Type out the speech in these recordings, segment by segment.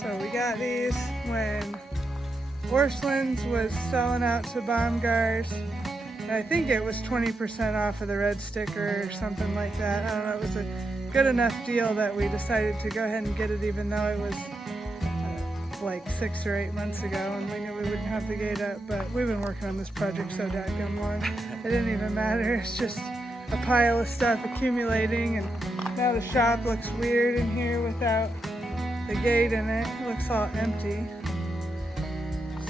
So we got these when Orscheln's was selling out to Baumgars. And I think it was 20% off of the red sticker or something like that. I don't know, it was a good enough deal that we decided to go ahead and get it, even though it was like 6 or 8 months ago and we knew we wouldn't have the gate up. But we've been working on this project so dadgum long, it didn't even matter. It's just a pile of stuff accumulating, and now the shop looks weird in here without the gate in it. It looks all empty.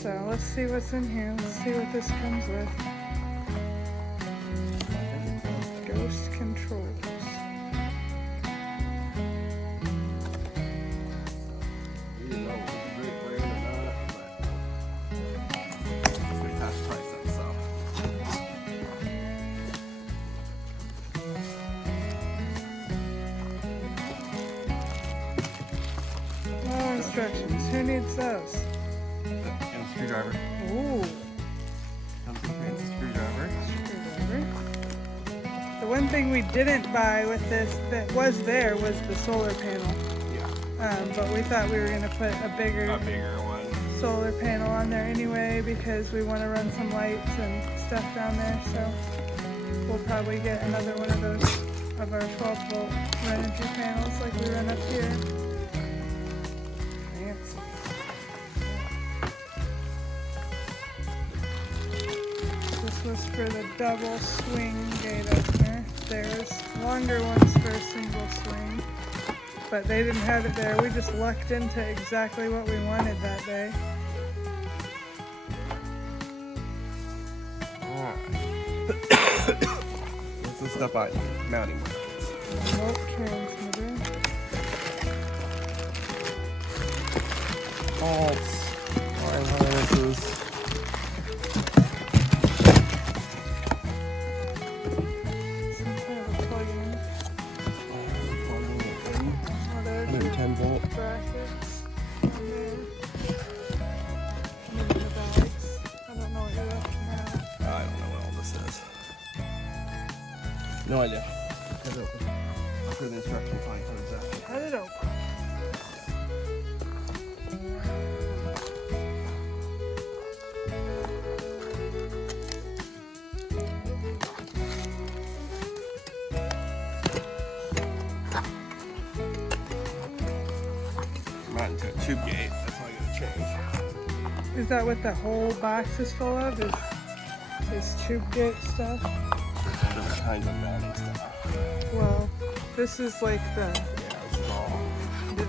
So let's see what's in here. Let's see what this comes with. Ghostcontrols. Oh, instructions. Who needs those? And a screwdriver. Ooh. Comes with a fancy screwdriver. The one thing we didn't buy with this that was there was the solar panel. Yeah. But we thought we were going to put a bigger one. solar panel on there anyway because we want to run some lights and stuff down there. So we'll probably get another one of those of our 12-volt energy panels like we run up here. Fancy. This was for the double swing gate opener. There's longer ones for a single swing, but they didn't have it there. We just lucked into exactly what we wanted that day. What's the stuff I mounting brackets? Remote transmitter. Bolts. Wire harnesses. Some kind of a plug-in. Oh, there's 110-volt. brackets on there. And then the bags. I don't know what you're looking at. I don't know what all this is. No idea. Cut it open. For the instruction fine codes after. Cut it open. I'm not into a tube gate. That's why I gotta change. Is that what the whole box is full of? Is tube gate stuff? There's all different kinds of mounting stuff. Well, this is like the. Yeah, this is all.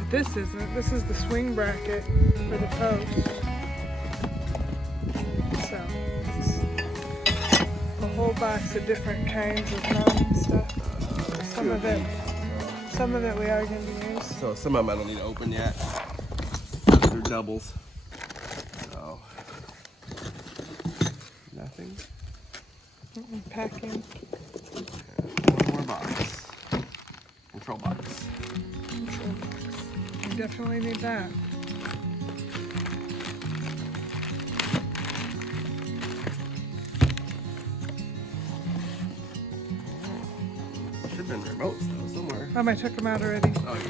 This isn't. This is the swing bracket for the post. So it's a whole box of different kinds of mounting stuff. Some of it we are going to use. So some of them I don't need to open yet. They're doubles. So nothing. Packing. One more box. Control box. Control box. You definitely need that. Should have been remotes though somewhere. I took them out already. Oh yeah.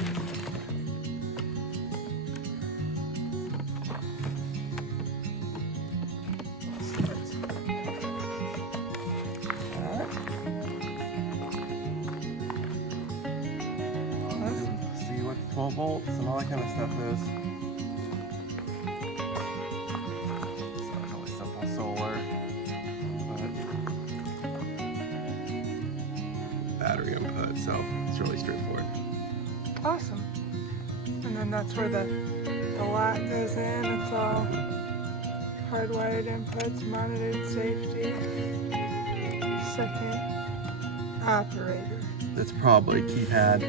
See what 12 volts and all that kind of stuff is. So it's really simple solar. Battery input, so it's really straightforward. Awesome. And then that's where the lot goes in. It's all hardwired inputs, monitored safety. Second operator. It's probably keypad,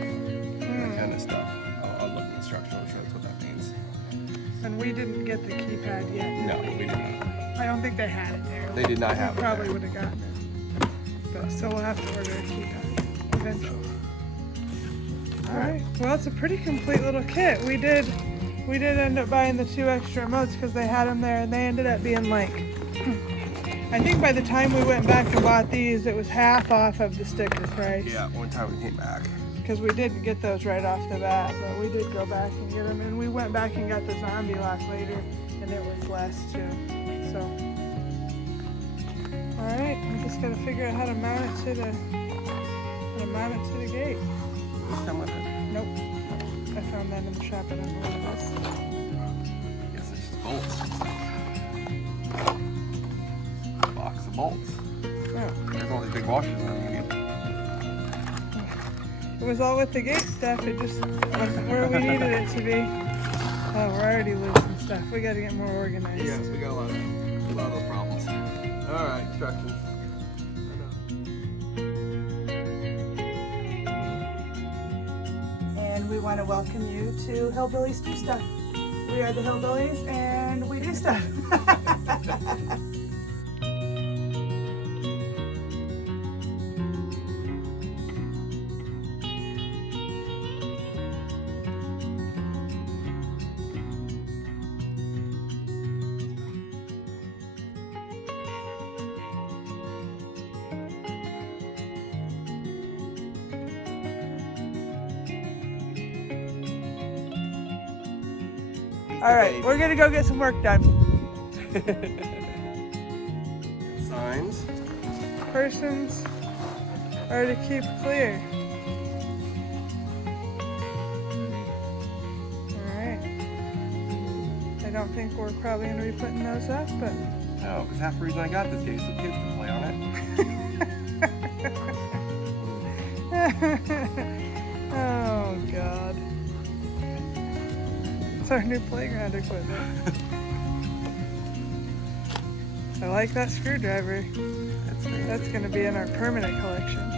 that kind of stuff. I'll look at the instruction, I'm sure that's what that means. And we didn't get the keypad yet. No, we did not. I don't think they had it there. They did not have We it probably there. would have gotten it. But so we'll have to order a keypad eventually. Alright, well it's a pretty complete little kit. We did end up buying the 2 extra remotes because they had them there, and they ended up being like, I think by the time we went back and bought these, it was half off of the sticker price. Yeah, one time we came back. because we didn't get those right off the bat, but we did go back and get them, and we went back and got the zombie lock later, and it was less too. So, all right, we just gotta figure out how to mount it to the gate. This come with it? Nope, I found that in the shop. I don't know what it is. I guess it's just bolts. Box of bolts. Oh. There's all these big washers on it. It was all with the gate stuff. It just wasn't where we needed it to be. Oh, we're already losing stuff. We got to get more organized. Yes, we got a lot of those problems. All right, instructions. And we want to welcome you to Hillbillies Do Stuff. We are the Hillbillies, and we do stuff. All right, we're gonna go get some work done. Signs. Persons are to keep clear. All right. I don't think we're probably gonna be putting those up, but. No, because half the reason I got this gate is so kids can play on it. Oh God. It's our new playground equipment. I like that screwdriver. That's going to be in our permanent collection.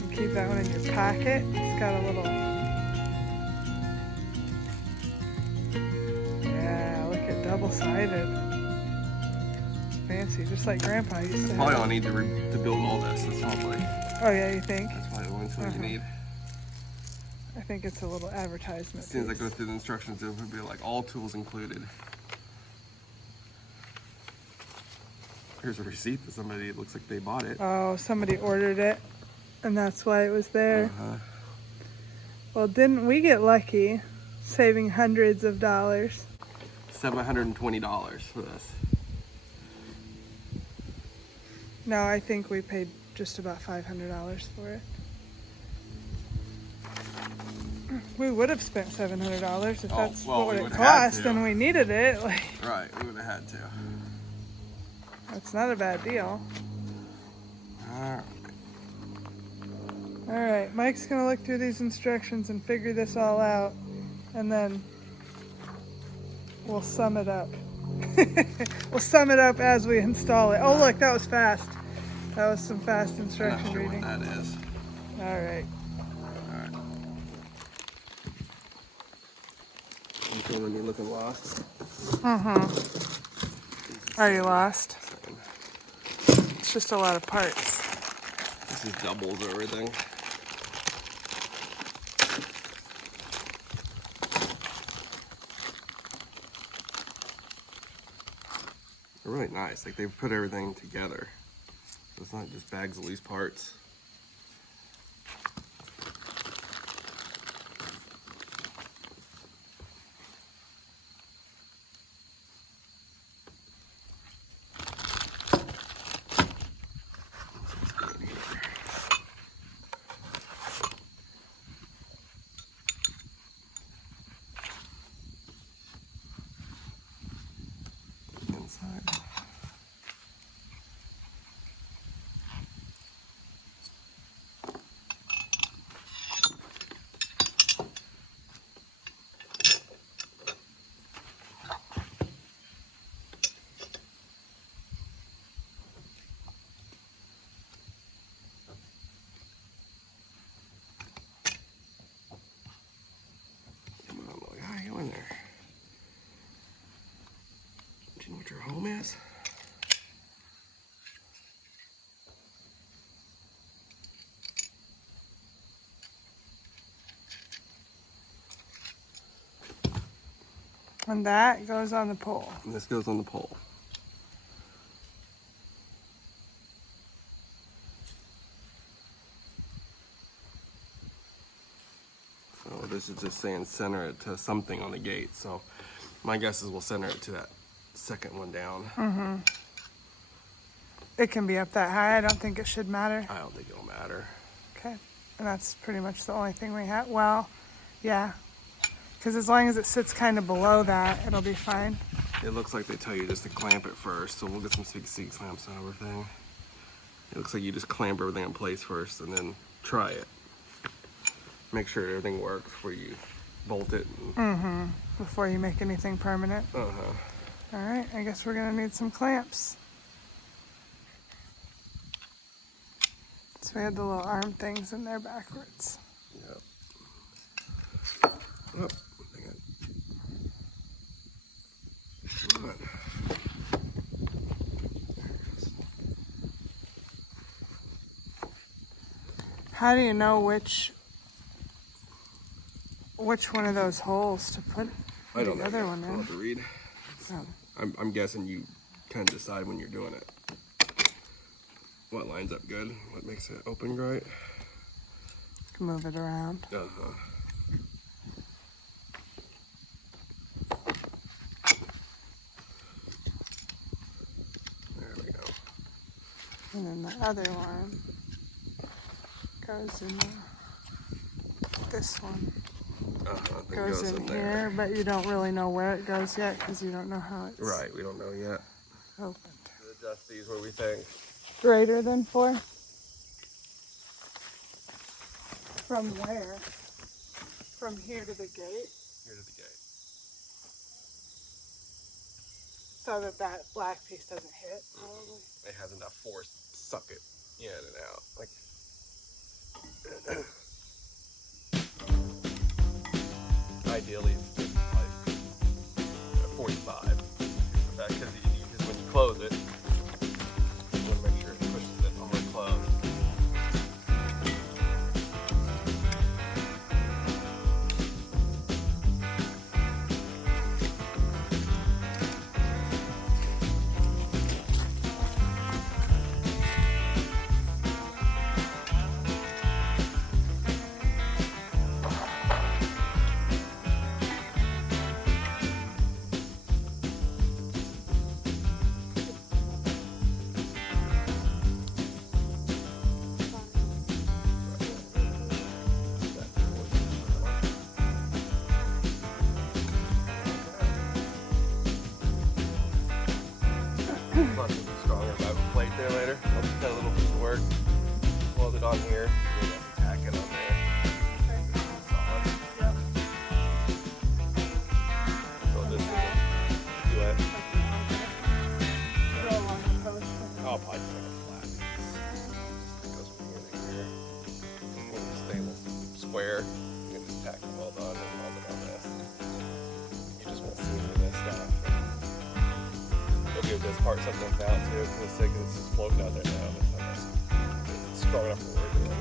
You keep that one in your pocket. It's got a little... Yeah, look at double-sided. It's fancy, just like Grandpa used to have. Probably all need to build all this. That's probably. Oh yeah, you think? That's probably the only thing you need. I think it's a little advertisement. As soon as I go through the instructions, it would be like all tools included. Here's a receipt that somebody, it looks like they bought it. Oh, somebody ordered it, and that's why it was there. Well, didn't we get lucky saving hundreds of dollars? $720 for this. No, I think we paid just about $500 for it. We would have spent $700 if that's what it cost and we needed it. Like, right, we would have had to. That's not a bad deal. Alright. Alright, Mike's gonna look through these instructions and figure this all out, and then we'll sum it up. We'll sum it up as we install it. Oh look, that was fast. That was some fast instruction I'm not sure reading. what that is. Alright. You feeling me looking lost? Are you lost? It's just a lot of parts. This is doubles everything. They're really nice. Like they've put everything together. So it's not just bags of loose parts. Inside. Come on, Lily. How are you in there? Do you know what your home is? And that goes on the pole. And this goes on the pole. this is just saying center it to something on the gate. So my guess is we'll center it to that second one down. It can be up that high. I don't think it should matter. I don't think it'll matter. Okay. And that's pretty much the only thing we have. Well, yeah. Because as long as it sits kind of below that, it'll be fine. It looks like they tell you just to clamp it first, so we'll get some C-clamps and everything. It looks like you just clamp everything in place first and then try it. Make sure everything works before you bolt it. Before you make anything permanent. All right, I guess we're gonna need some clamps. So we had the little arm things in there backwards. Yep. Oh, dang it. Come on. How do you know which one of those holes to put I don't the know. other one I don't have in? to read. Oh. I'm guessing you kind of decide when you're doing it. What lines up good? What makes it open right? Can move it around. Uh-huh. There we go. And then the other one goes in this one. It Goes in here, but you don't really know where it goes yet because you don't know how it's Right, we don't know yet. opened. Adjust these where we think. Greater than 4? From where? From here to the gate? Here to the gate. So that black piece doesn't hit, probably. It has enough force to suck it in and out. Like ideally it's like 45. Because when you close it, you want to make sure it pushes it all the way closed. Plus it'll be stronger if I have a plate there later. I'll just cut a little piece of work, weld it on here, and then tack it on there. Solid. Yep. So this is do it. Go along the post. I'll probably just make a flat piece. It goes from here to here. Just one stainless square. You can just tack the weld on and weld it on this. You just won't see any of this stuff. They'll give this part something like that too, for the sake of this is floating out there now. It's strong enough to work with it.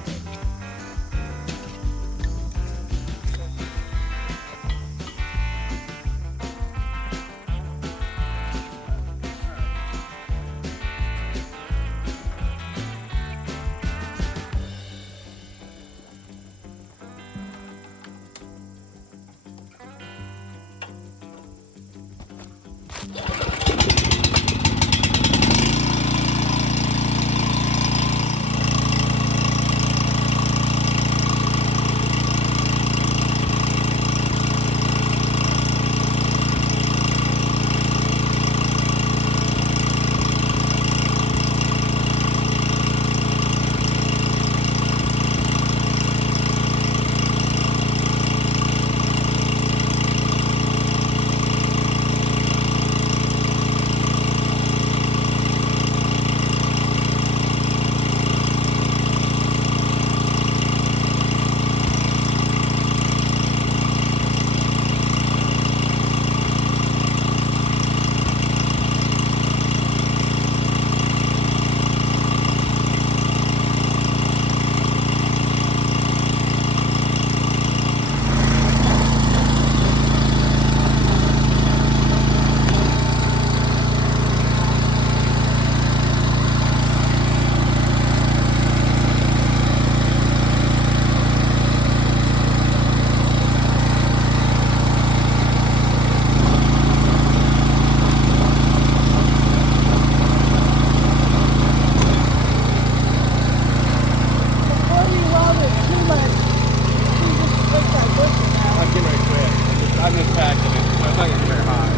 I'm just tacking it, so it's not gonna be very hot.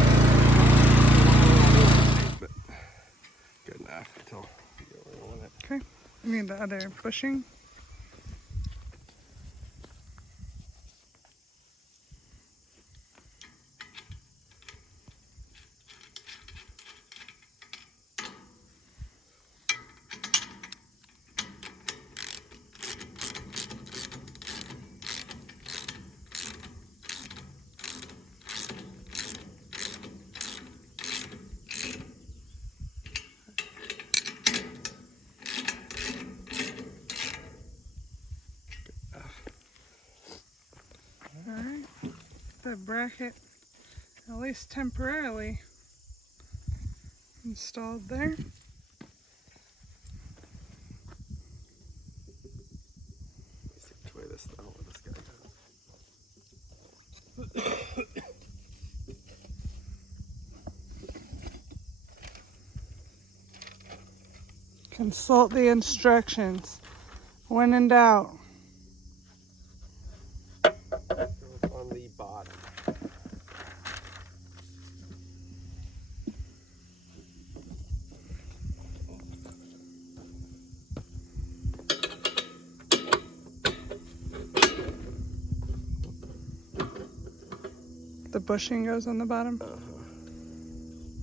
But good enough until you get where you want it. Okay. You mean the other bushing? Alright. The bracket, at least temporarily, installed there. Let's see which way this guy goes. Consult the instructions. When in doubt. On the bottom. The bushing goes on the bottom? Uh-huh.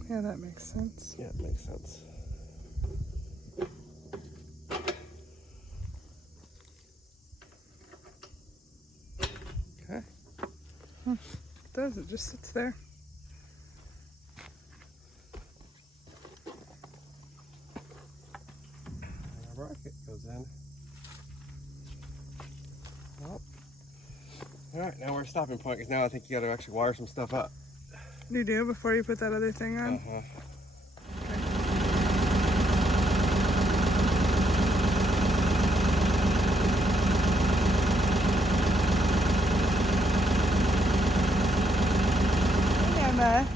Yeah, that makes sense. Yeah, it makes sense. Okay. It does, it just sits there. And our bracket goes in. Well, all right, now we're at a stopping point because now I think you got to actually wire some stuff up. You do before you put that other thing on? Uh-huh. Hey, Emma.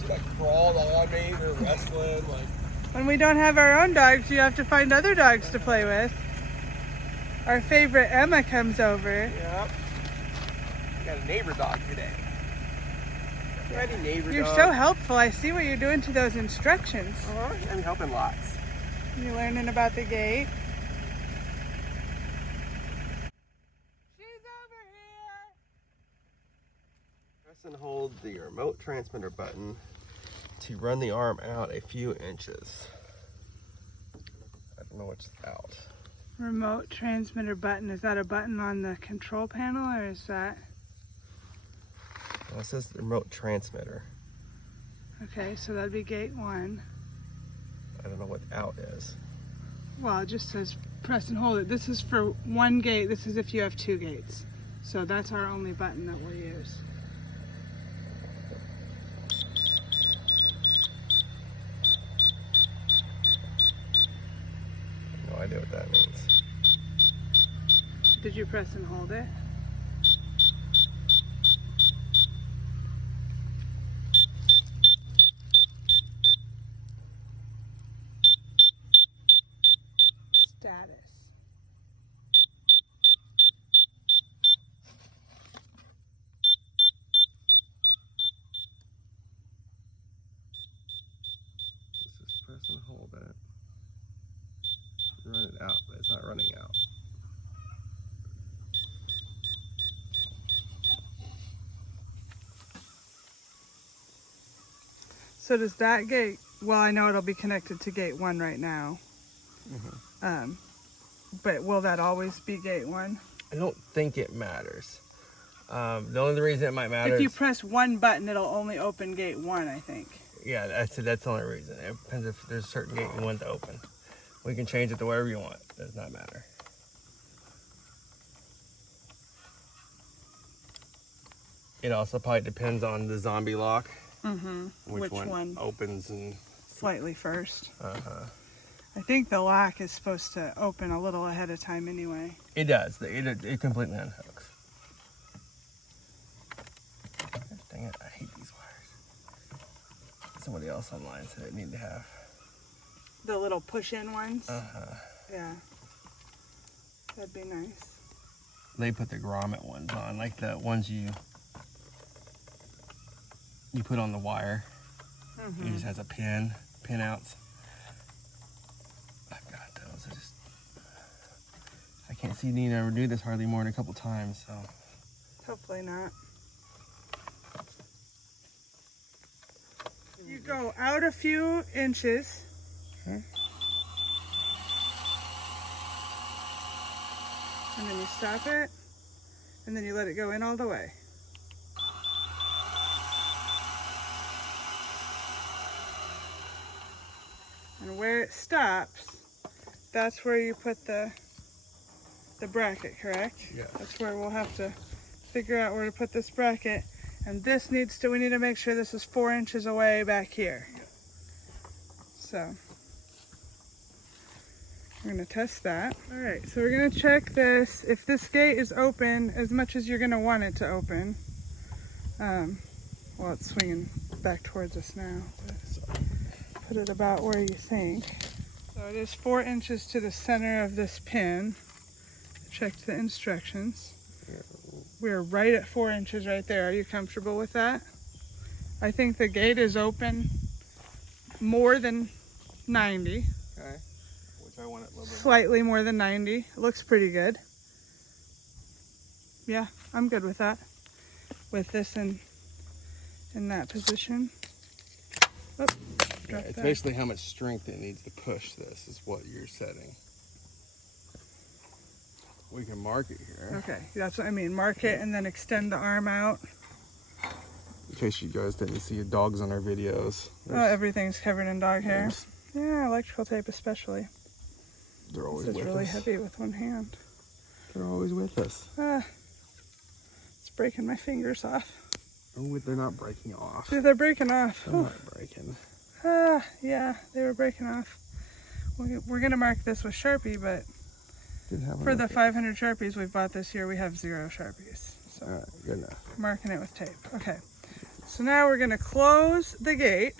She like crawled on me, they're wrestling, like. When we don't have our own dogs, you have to find other dogs to play with. Our favorite Emma comes over. Yep. We got a neighbor dog today. Ready, neighbor You're dog. so helpful. I see what you're doing to those instructions. I'm helping lots. You're learning about the gate. She's over here. Press and hold the remote transmitter button to run the arm out a few inches. I don't know what's out. Remote transmitter button. Is that a button on the control panel or is that? Well, it says the remote transmitter. Okay, so that'd be gate 1. I don't know what out is. Well, it just says press and hold it. This is for 1 gate. This is if you have 2 gates. So that's our only button that we'll use. No idea what that means. Did you press and hold it? Status. This is press and hold it. Run it out, but it's not running out. So does that gate, well, I know it'll be connected to gate 1 right now. Mm-hmm. But will that always be gate 1? I don't think it matters. The only reason it might matter If you is, press 1 button, it'll only open gate 1, I think. yeah, that's the only reason. It depends if there's a certain gate you want to open. We can change it to whatever you want. It does not matter. It also probably depends on the zombie lock. Mm-hmm. Which one opens and slightly first. uh-huh. I think the lock is supposed to open a little ahead of time anyway. It does. It completely unhooks. Dang it, I hate these wires. Somebody else online said it needed to have. The little push-in ones? Uh-huh. Yeah. That'd be nice. They put the grommet ones on, like the ones you you put on the wire. It just has a pin outs. I've got those. I can't see Nina ever do this hardly more than a couple times, so. Hopefully not. You go out a few inches. Okay. And then you stop it. And then you let it go in all the way. And where it stops, that's where you put the bracket, correct? Yeah. That's where we'll have to figure out where to put this bracket. And this we need to make sure this is 4 inches away back here. Yeah. So, we're gonna test that. All right, so we're gonna check this. If this gate is open as much as you're gonna want it to open, well, it's swinging back towards us now. Put it about where you think. So it is 4 inches to the center of this pin. Checked the instructions. We're right at 4 inches right there. Are you comfortable with that? I think the gate is open more than 90. Okay. Which I want it a little bit. Slightly more than 90. It looks pretty good. Yeah, I'm good with that. With this in that position. Oh, Yeah, it's basically how much strength it needs to push this is what you're setting. We can mark it here. Okay, that's what I mean. Mark it and then extend the arm out. In case you guys didn't see dogs on our videos. Oh, everything's covered in dog hair. Yeah, electrical tape especially. They're always This is with really us. heavy with one hand. They're always with us. It's breaking my fingers off. Oh, they're not breaking off. Dude, they're breaking off. They're not breaking. Yeah, they were breaking off. We're gonna mark this with Sharpie, but for the 500 Sharpies we've bought this year, we have 0 Sharpies. So all right, good enough. Marking it with tape. Okay. So now we're gonna close the gate,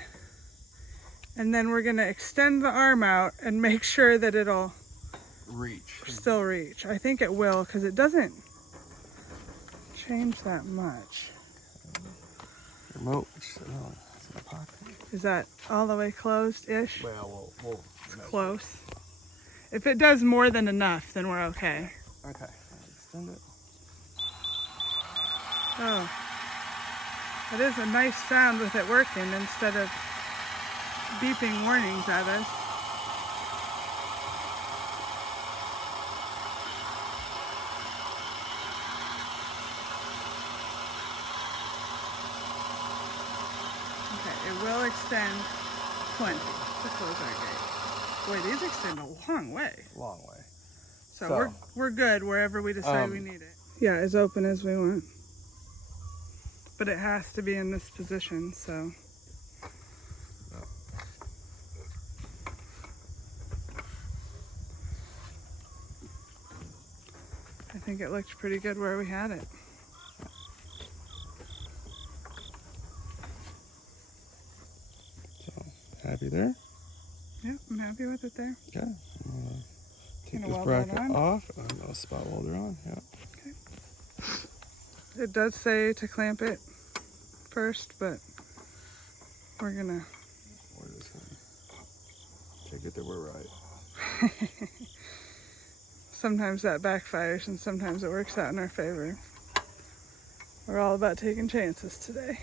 and then we're gonna extend the arm out and make sure that it'll still reach. I think it will, because it doesn't change that much. Remote. It's in my pocket. Is that all the way closed-ish? Well, we'll It's close. If it does more than enough, then we're okay. Okay. Extend it. Oh. That is a nice sound with it working instead of beeping warnings at us. Okay, it will extend plenty to close our gate. Boy, these extend a long way. Long way. So we're good wherever we decide we need it. Yeah, as open as we want. But it has to be in this position, so. I think it looked pretty good where we had it. So, happy there? Yep, I'm happy with it there. Okay. Take Gonna this weld that bracket on? off and I'll spot welder on. Yeah. It does say to clamp it first, but we're gonna take it that we're right. Sometimes that backfires and sometimes it works out in our favor. We're all about taking chances today.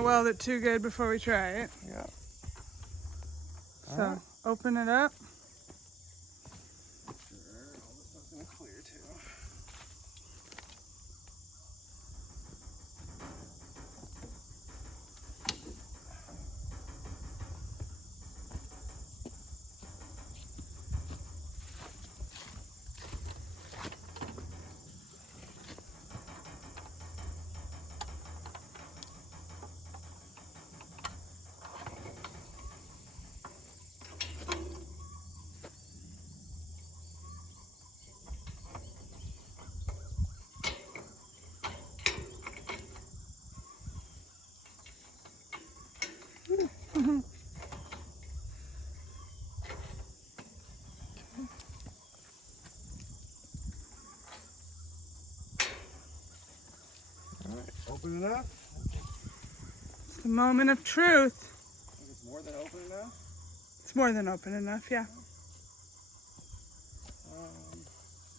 Weld it too good before we try it. Yeah. So open it up. Sure, all this stuff's gonna clear too. Open enough? It's the moment of truth. I think it's more than open enough. It's more than open enough, yeah.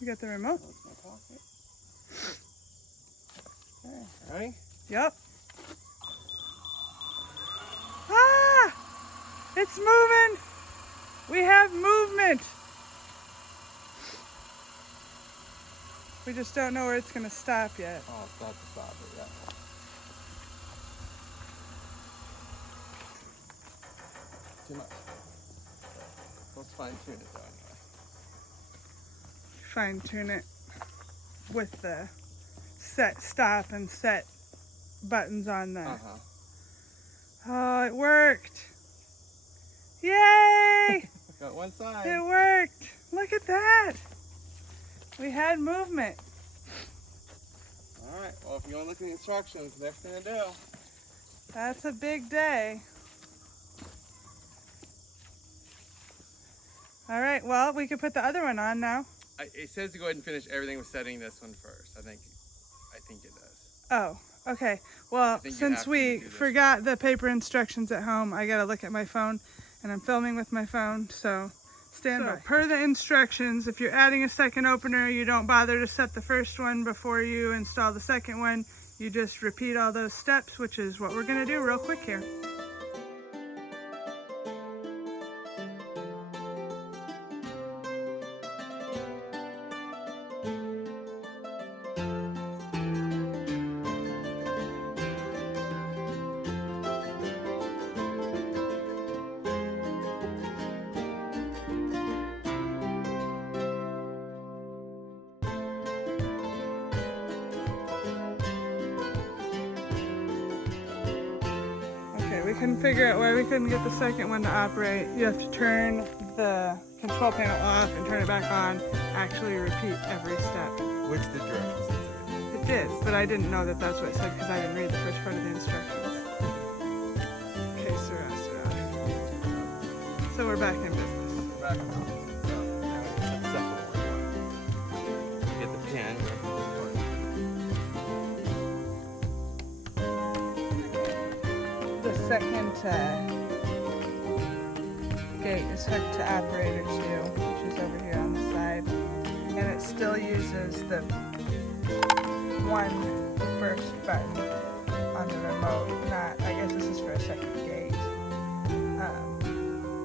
You got the remote? That's my pocket. Okay, ready? Yep. Ah! It's moving! We have movement! We just don't know where it's going to stop yet. Oh, it's got to stop it, yeah. Too much. Let's fine tune it though anyway. Fine tune it with the set stop and set buttons on the... Oh, it worked! Yay! Got one side. It worked! Look at that! We had movement. Alright, well if you want to look at the instructions, next thing to do. That's a big day. All right, well, we could put the other one on now. It says to go ahead and finish everything with setting this one first. I think it does. Oh, okay. Well, since we forgot the paper instructions at home, I gotta look at my phone, and I'm filming with my phone, so stand by. Per the instructions, if you're adding a second opener, you don't bother to set the first one before you install the second one. You just repeat all those steps, which is what we're gonna do real quick here. We couldn't figure out why we couldn't get the second one to operate. You have to turn the control panel off and turn it back on. Actually repeat every step. Which the directions said. It did, but I didn't know that that's what it said because I didn't read the first part of the instructions. Okay, Sarah. So we're back in business. We're back in business. So now we just set where we want. Get the pin. The second gate is hooked to operator 2, which is over here on the side, and it still uses the first button on the remote. Not, I guess this is for a second gate,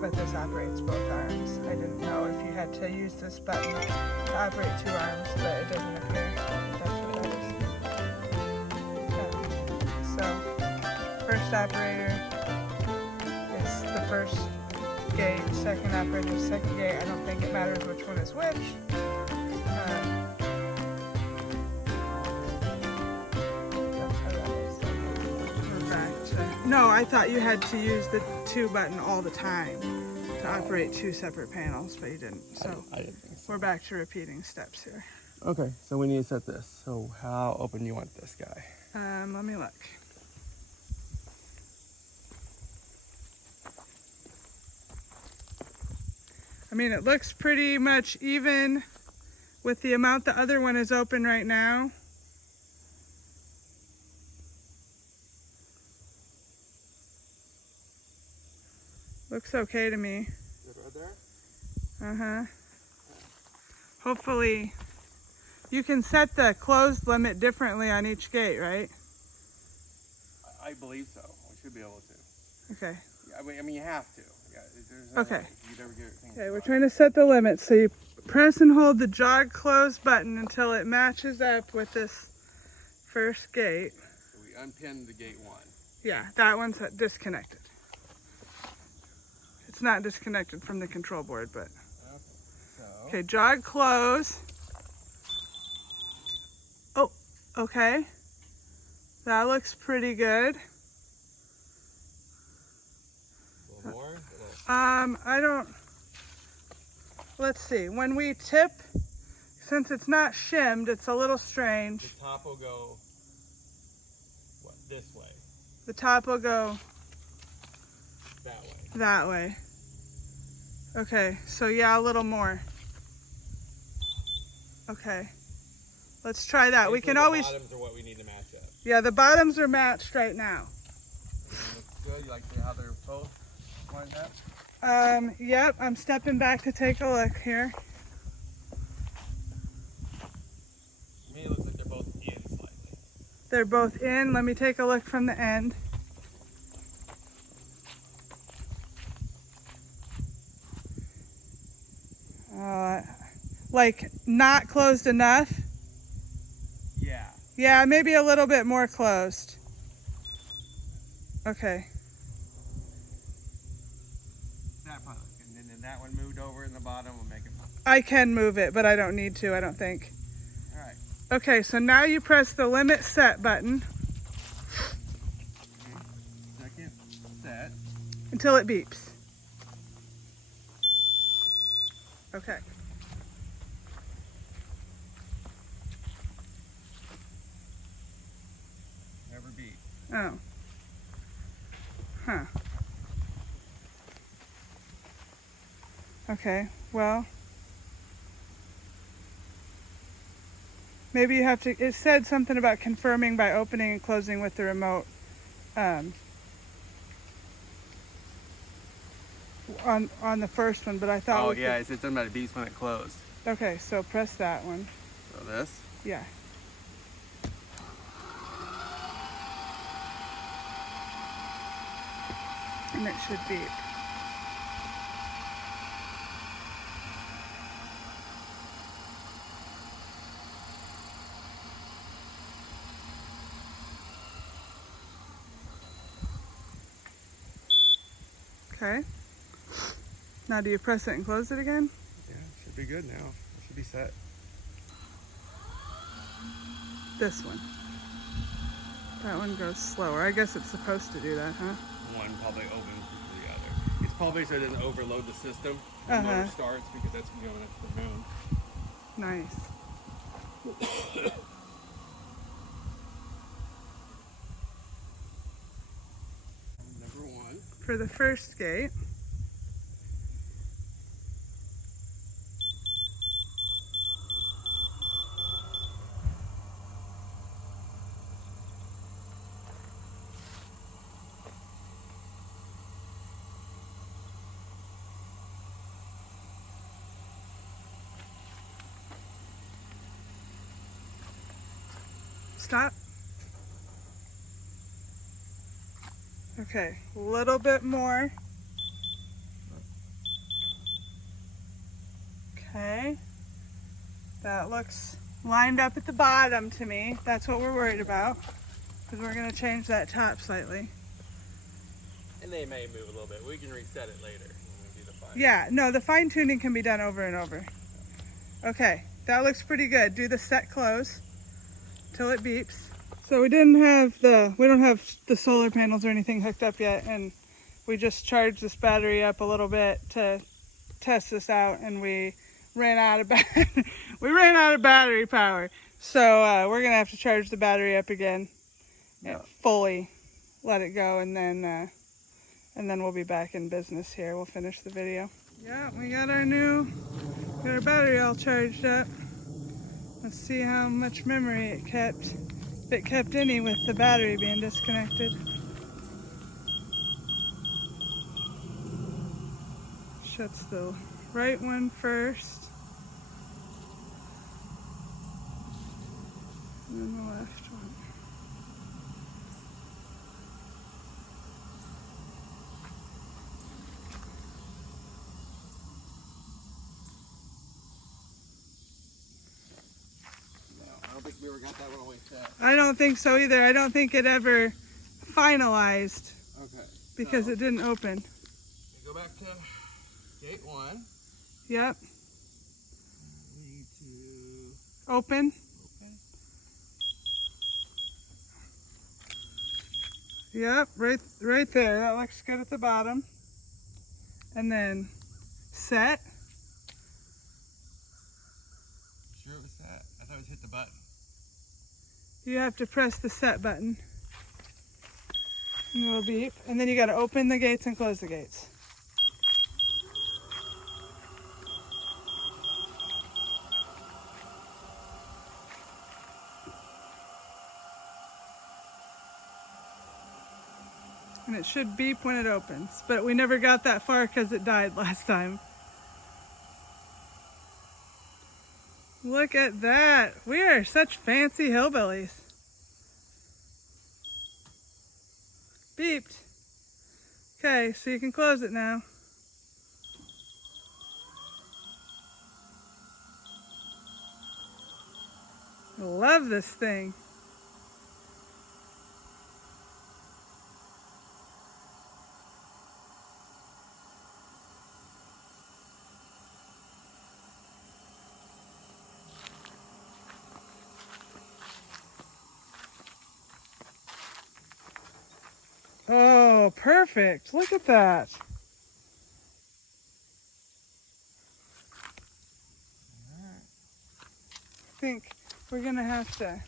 but this operates both arms. I didn't know if you had to use this button to operate 2 arms, but it doesn't appear that's what that is. So. First operator is the first gate, second operator is second gate. I don't think it matters which one is which. That's how that is. We're back to... No, I thought you had to use the 2 button all the time to operate 2 separate panels, but you didn't. So I didn't think so. We're back to repeating steps here. Okay, so we need to set this. So how open do you want this guy? Let me look. I mean, it looks pretty much even with the amount the other one is open right now. Looks okay to me. Good right there? Uh-huh. Hopefully, you can set the closed limit differently on each gate, right? I believe so. We should be able to. Okay. I mean, you have to. Yeah, there's no Okay. way you'd ever get everything. Okay, we're trying to set the limit. So you press and hold the jog close button until it matches up with this first gate. So we unpinned the gate 1. Yeah, that one's disconnected. It's not disconnected from the control board, but... Okay, jog close. Oh, okay. That looks pretty good. A little more? I don't... Let's see. When we tip, since it's not shimmed, it's a little strange. The top will go, what, this way? The top will go... That way. That way. Okay, so yeah, a little more. Okay. Let's try that. We can always... The bottoms are what we need to match up. Yeah, the bottoms are matched right now. Looks good. You like how they're both lined up? Yep, I'm stepping back to take a look here. To me, it looks like they're both in slightly. They're both in. Let me take a look from the end. Like not closed enough? Yeah. Yeah, maybe a little bit more closed. Okay. That part. And then that one moved over in the bottom. We'll make it. I can move it, but I don't need to, I don't think. All right. Okay, so now you press the limit set button. Second set. Until it beeps. Okay. Never beat. Oh. Huh. Okay, well. Maybe you have to, it said something about confirming by opening and closing with the remote. On the first one, but I thought. Oh yeah, it said something about it beeps when it closed. Okay, so press that one. So this. Yeah. And it should beep. Okay. Now do you press it and close it again? Yeah, should be good now. It should be set. This one. That one goes slower. I guess it's supposed to do that, huh? One probably opens before the other. It's probably so it doesn't overload the system when the motor starts, because that's when it's the moon. Nice. Number one. For the first gate. Stop. Okay, a little bit more. Okay. That looks lined up at the bottom to me. That's what we're worried about, because we're going to change that top slightly. And they may move a little bit. We can reset it later when we do the fine. Yeah, no, the fine tuning can be done over and over. Okay, that looks pretty good. Do the set close till it beeps. So we don't have the solar panels or anything hooked up yet, and we just charged this battery up a little bit to test this out, and we ran out of battery power. So we're gonna have to charge the battery up again and fully let it go, and then we'll be back in business here. We'll finish the video. Yeah, we got our battery all charged up. Let's see how much memory it kept. If it kept any with the battery being disconnected. Shuts the right one first. And then the left one. I don't think we ever got that one away set. I don't think so either. I don't think it ever finalized. Okay. Because it didn't open. Go back to gate one. Yep. We need to Open. Yep, right there. That looks good at the bottom. And then set. Sure it was set? I thought it hit the button. You have to press the set button. And it'll beep. And then you got to open the gates and close the gates. and it should beep when it opens. But we never got that far because it died last time. Look at that. We are such fancy hillbillies. Beeped. Okay, so you can close it now. I love this thing. Oh, perfect. Look at that. I think we're going to have to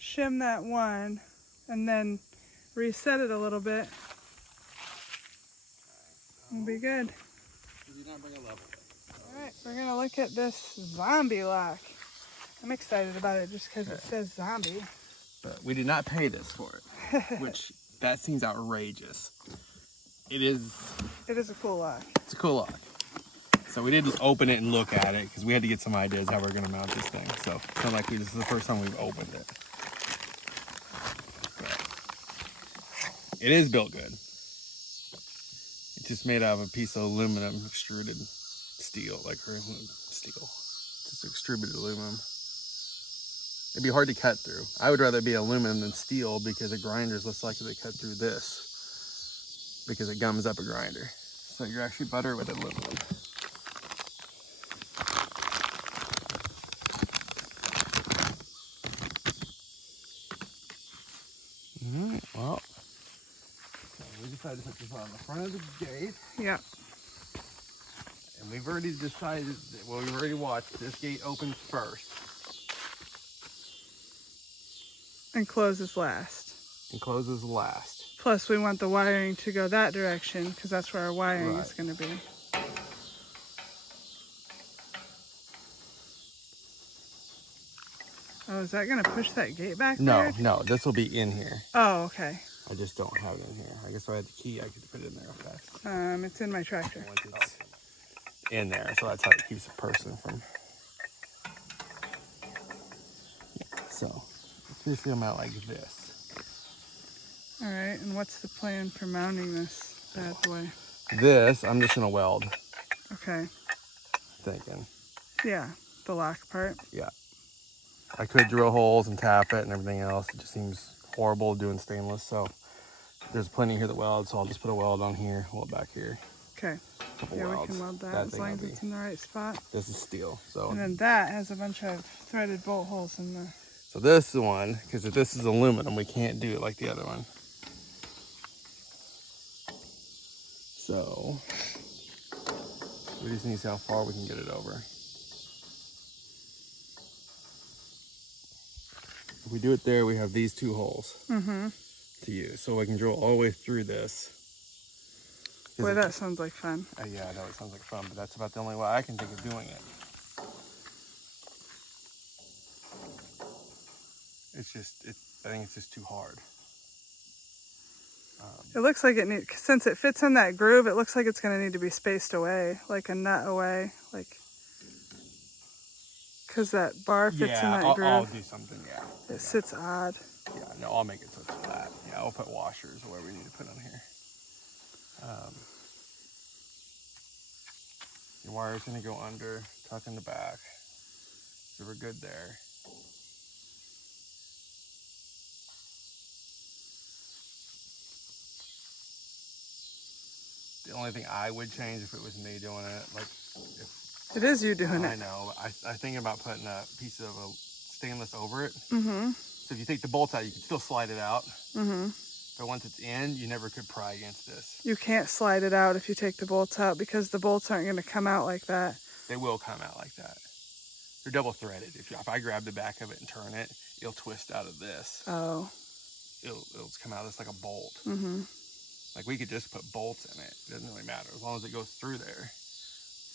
shim that one and then reset it a little bit. It'll be good. Alright, we're going to look at this zombie lock. I'm excited about it just because it says zombie. But we did not pay this for it, which that seems outrageous. It is a cool lock. It's a cool lock. So we did just open it and look at it because we had to get some ideas how we're going to mount this thing. So it's not like this is the first time we've opened it. But it is built good. It's just made out of a piece of aluminum extruded steel, like steel. Just extruded aluminum. It'd be hard to cut through. I would rather be aluminum than steel because a grinder is less likely to cut through this because it gums up a grinder. So you're actually better with aluminum. Alright, well, so we decided to put this on the front of the gate. Yeah. And we've already decided, well, we've already watched, this gate opens first. And closes last. And closes last. Plus, we want the wiring to go that direction because that's where our wiring is going to be. Oh, is that going to push that gate back there? No, this will be in here. Oh, okay. I just don't have it in here. I guess if I had the key, I could put it in there real fast. It's in my tractor. Once it's in there, so that's how it keeps a person from. Yeah, so it's basically I'm out like this. All right, and what's the plan for mounting this bad boy? This I'm just gonna weld. Okay. Thinking. Yeah, the lock part. Yeah. I could drill holes and tap it and everything else. It just seems horrible doing stainless. So there's plenty here that weld. So I'll just put a weld on here, weld back here. Okay. Yeah, we can weld that as long as it's in the right spot. This is steel. So. And then that has a bunch of threaded bolt holes in there. So this is the one, because if this is aluminum, we can't do it like the other one. So we just need to see how far we can get it over. If we do it there, we have these two holes to use. So I can drill all the way through this. Boy, that sounds like fun. Yeah, I know it sounds like fun, but that's about the only way I can think of doing it. I think it's just too hard. It looks like it needs, since it fits in that groove, it looks like it's going to need to be spaced away, like a nut away, like, because that bar fits in that groove. I'll do something, yeah. It sits odd. Yeah, no, I'll make it so it's flat. Yeah, I'll put washers or whatever we need to put on here. Your wire's gonna go under, tuck in the back. So we're good there. The only thing I would change if it was me doing it, like if It is you doing it. I know. I think about putting a piece of a stainless over it. So if you take the bolts out, you can still slide it out. But once it's in, you never could pry against this. You can't slide it out if you take the bolts out because the bolts aren't going to come out like that. They will come out like that. They're double threaded. If I grab the back of it and turn it, it'll twist out of this. Oh. It'll come out just like a bolt. Like we could just put bolts in it. It doesn't really matter as long as it goes through there.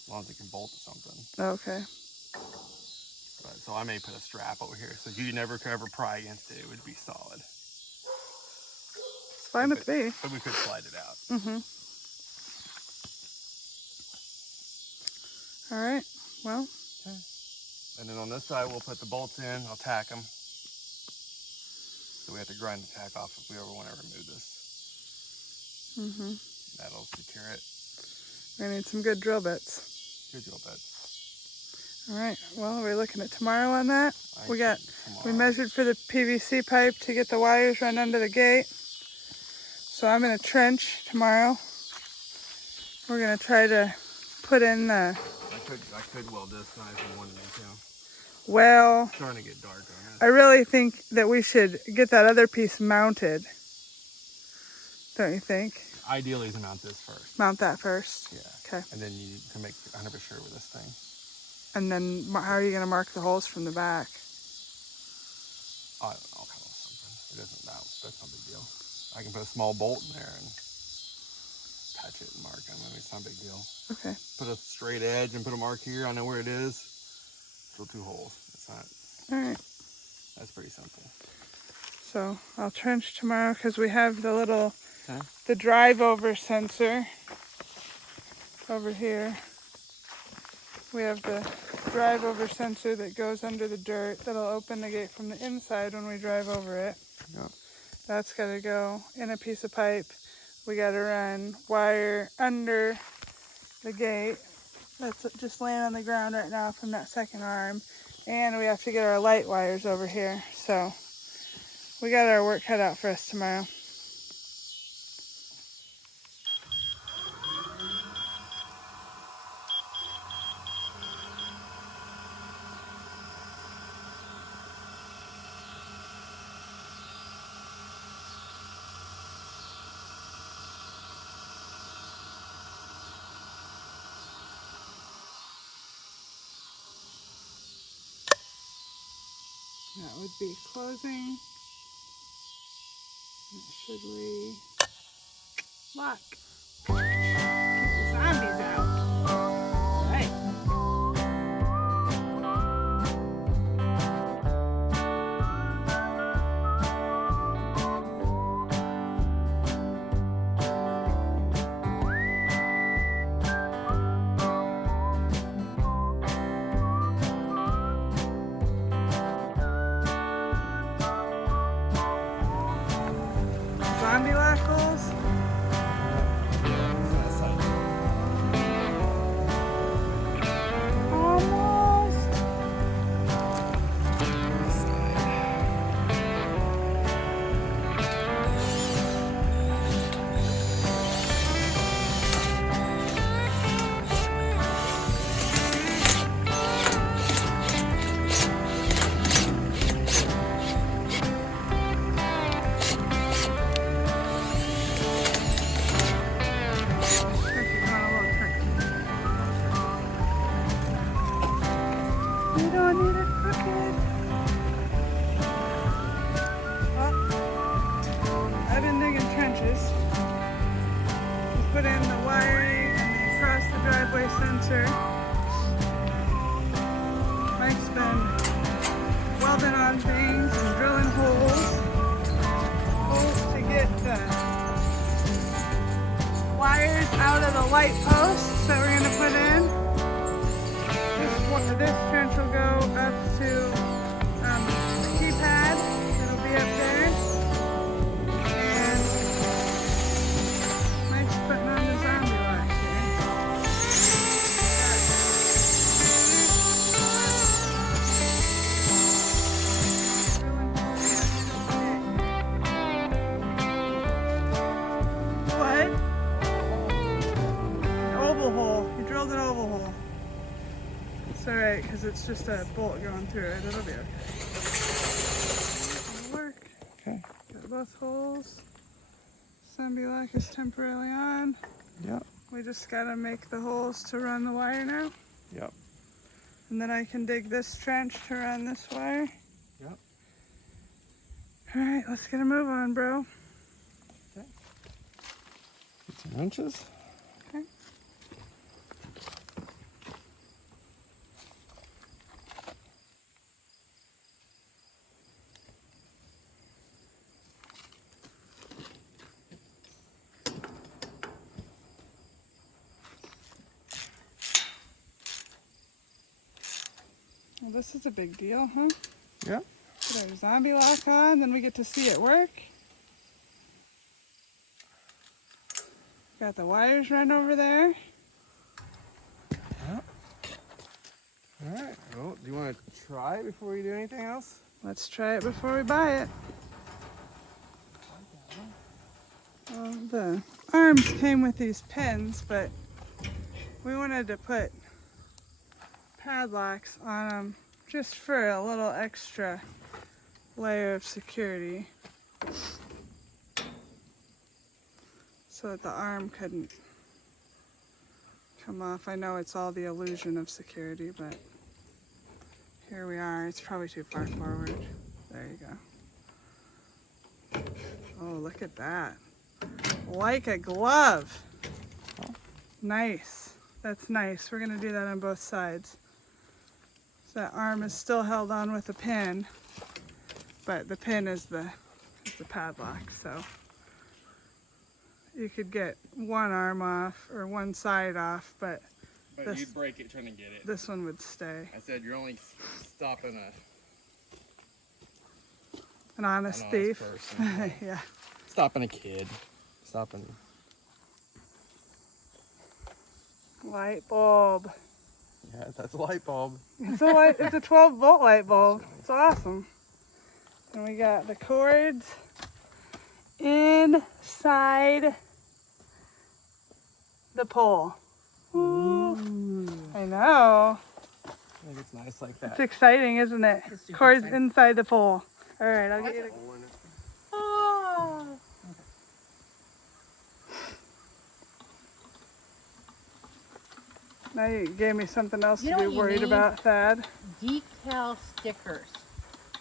As long as it can bolt to something. Okay. But, so I may put a strap over here so you never could ever pry against it. It would be solid. fine with me. But we could slide it out. All right, well. Okay. And then on this side, we'll put the bolts in. I'll tack them. So we have to grind the tack off if we ever want to remove this. That'll secure it. We need some good drill bits. Good drill bits. All right, well, we're looking at tomorrow on that. We Tomorrow. measured for the PVC pipe to get the wires run under the gate. So I'm gonna trench tomorrow. We're gonna try to put in the... I could weld this knife if I wanted to. Well, It's starting to get dark on this. I really think that we should get that other piece mounted. Don't you think? Ideally, to mount this first. Mount that first. Yeah. Okay. And then you can make 100% sure with this thing. And then how are you gonna mark the holes from the back? I don't know, I'll cut off something. It doesn't matter. That's no big deal. I can put a small bolt in there and patch it and mark them. I mean, it's not a big deal. Okay. Put a straight edge and put a mark here. I know where it is. Still 2 holes. It's not. All right. That's pretty simple. So I'll trench tomorrow because we have the little, Okay. the drive over sensor over here. We have the drive over sensor that goes under the dirt that'll open the gate from the inside when we drive over it. Yep. That's got to go in a piece of pipe. We got to run wire under the gate. That's just laying on the ground right now from that second arm. And we have to get our light wires over here. So we got our work cut out for us tomorrow. That would be closing. Should we lock? Keep the zombies out. Right. Zombie lock holes? Almost. We don't need it crooked. Well, I've been digging trenches. We put in the wiring and the across the driveway sensor. Mike's been welding on things and drilling holes to get the wires out of the light posts that we're going to put in. This trench will go up to the keypad that'll be up there. And Mike's putting on the zombie lock here. What? An oval hole. You drilled an oval hole. It's alright, because it's just a bolt going through it. It'll be okay. It'll work. Okay. Got both holes. Zombie lock is temporarily on. Yep. We just gotta make the holes to run the wire now. Yep. And then I can dig this trench to run this wire. Yep. Alright, let's get a move on, bro. Okay. Get some wrenches. Okay. This is a big deal, huh? Yeah. Put our zombie lock on, then we get to see it work. Got the wires run over there. Yeah. All right. Well, do you want to try it before you do anything else? Let's try it before we buy it. Well, the arms came with these pins, but we wanted to put padlocks on them just for a little extra layer of security so that the arm couldn't come off. I know it's all the illusion of security, but here we are. It's probably too far forward. There you go. Oh, look at that. Like a glove. Nice. That's nice. We're going to do that on both sides. So that arm is still held on with a pin, but the pin is the padlock. So you could get one arm off or one side off, but you'd break it trying to get it. This one would stay. I said you're only stopping An honest thief. Person. Yeah. Stopping a kid. Stopping. Light bulb. Yeah, that's a light bulb. It's a 12-volt light bulb. It's awesome. And we got the cords inside the pole. Ooh. I know. I think it's nice like that. It's exciting, isn't it? Cords exciting. Inside the pole. All right, I'll get you the... Oh. Now you gave me something else to be worried about, Thad. Decal stickers.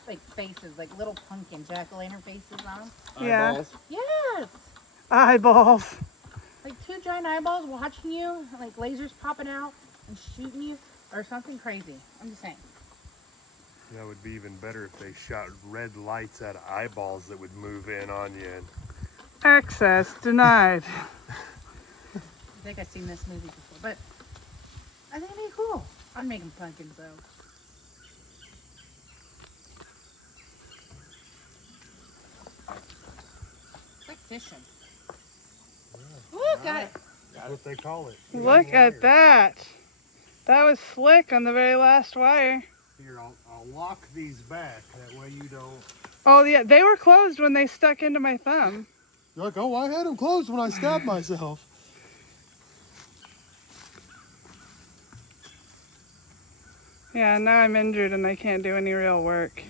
Like faces, like little pumpkin jack-o'-lantern faces on them. Yeah. Eyeballs. Yes. Eyeballs. Like two giant eyeballs watching you, like lasers popping out and shooting you, or something crazy. I'm just saying. That would be even better if they shot red lights out of eyeballs that would move in on you. Access denied. I think I've seen this movie before, but I think it'd be cool. I'm making pumpkins though. It's like fishing. Yeah. Ooh, got it. That's what they call it. Look at that. That was slick on the very last wire. Here, I'll lock these back. That way you don't... Oh, yeah. They were closed when they stuck into my thumb. You're like, oh, I had them closed when I stabbed myself. Yeah, now I'm injured and I can't do any real work.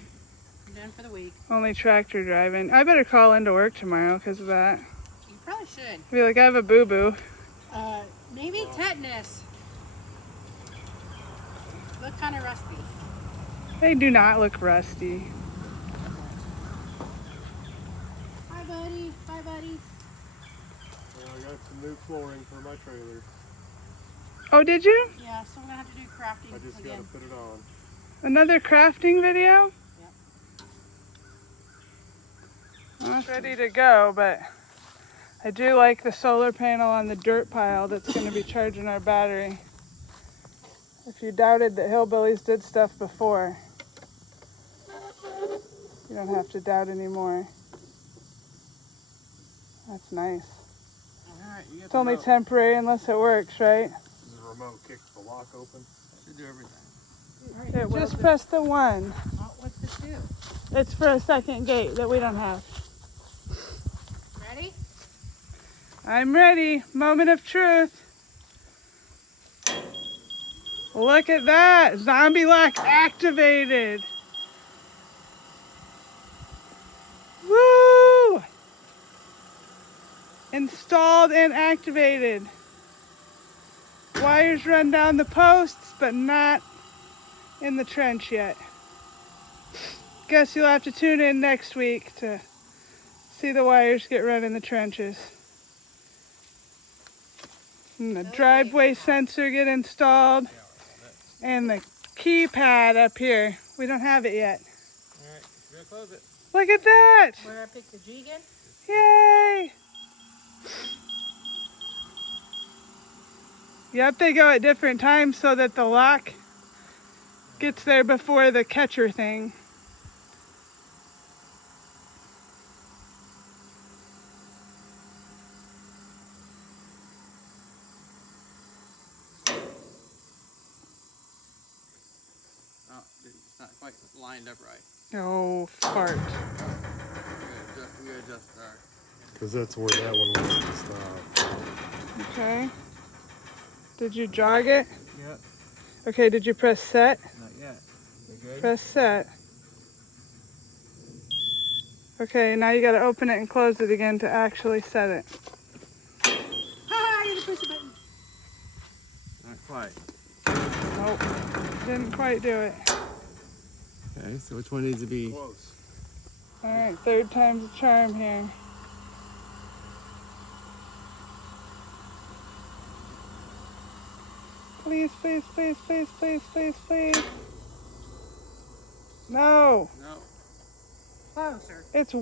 I'm done for the week. Only tractor driving. I better call into work tomorrow because of that. You probably should. Be like, I have a boo-boo. Maybe tetanus. Look kind of rusty. They do not look rusty. Hi, buddy. Bye, buddy. Yeah, I got some new flooring for my trailer. Oh, did you? Yeah, so we're going to have to do crafting I just again. got to put it on. Another crafting video? Yep. Well, it's ready to go, but I do like the solar panel on the dirt pile that's going to be charging our battery. If you doubted that Hillbillies did stuff before, you don't have to doubt anymore. That's nice. Alright, you got It's only temporary unless it works, right? Does the remote kick the lock open? Should do everything. Right, Just press the one. what's this do? It's for a second gate that we don't have. Ready? I'm ready. Moment of truth. Look at that. Zombie lock activated. Woo! Installed and activated. Wires run down the posts, but not in the trench yet. Guess you'll have to tune in next week to see the wires get run in the trenches. And the driveway sensor get installed. And the keypad up here. We don't have it yet. Alright, we're gonna close it. Look at that! Where I pick the G again? Yay! Yep, they go at different times so that the lock gets there before the catcher thing. Oh, it's not quite lined up right. Oh, fart. We gotta adjust our. Because that's where that one wants to stop. Okay. Did you jog it? Yep. Okay, did you press set? Not yet. You good? Press set. Okay, now you gotta open it and close it again to actually set it. I gotta push the button. Not quite. Nope, didn't quite do it. Okay, so which one needs to be? Close. All right, third time's a charm here. Please, please, please, please, please, please, please. No, No. Closer. it's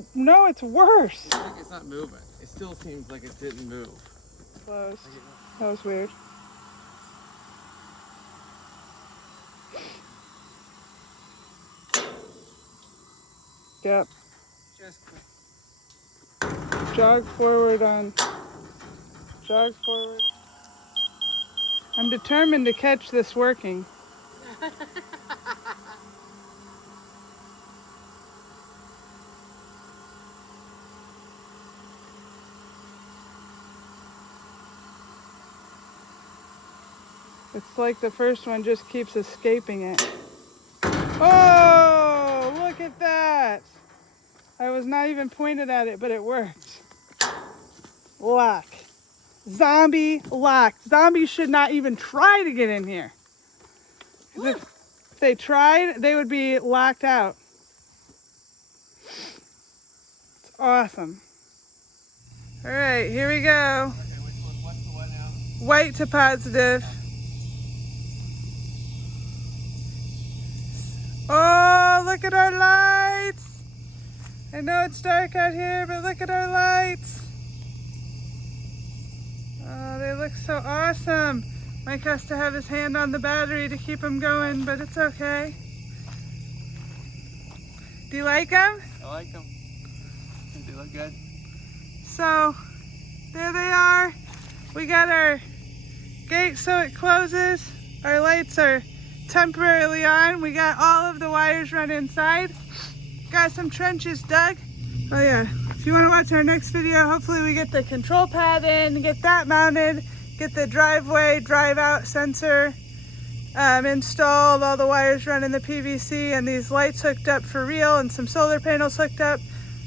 worse. I think it's not moving. It still seems like it didn't move. Close. That was weird. Yep. Just quick. Jog forward on. Jog forward. I'm determined to catch this working. It's like the first one just keeps escaping it. Oh, look at that. I was not even pointed at it, but it worked. Lock. Zombie lock. Zombies should not even try to get in here. If they tried, they would be locked out. It's awesome. All right, here we go. Okay, what's the what now? White to positive. Oh, look at our lights. I know it's dark out here, but look at our lights. Oh, they look so awesome. Mike has to have his hand on the battery to keep them going, but it's okay. Do you like them? I like them. Think they look good. So, there they are. We got our gate so it closes. Our lights are temporarily on. We got all of the wires run inside. Got some trenches dug. Oh yeah, if you want to watch our next video, hopefully we get the control pad in, get that mounted, get the driveway drive out sensor installed, all the wires running the PVC, and these lights hooked up for real, and some solar panels hooked up.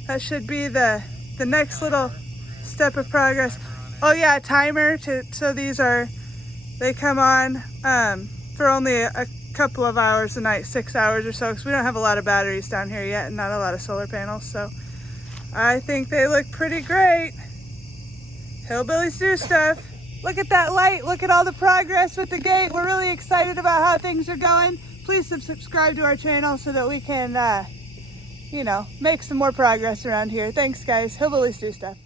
That should be the next little step of progress. Oh yeah, a timer so they come on for only a couple of hours a night, 6 hours or so, because we don't have a lot of batteries down here yet and not a lot of solar panels. So I think they look pretty great. Hillbillies do stuff. Look at that light. Look at all the progress with the gate. We're really excited about how things are going. Please subscribe to our channel so that we can, make some more progress around here. Thanks, guys. Hillbillies do stuff.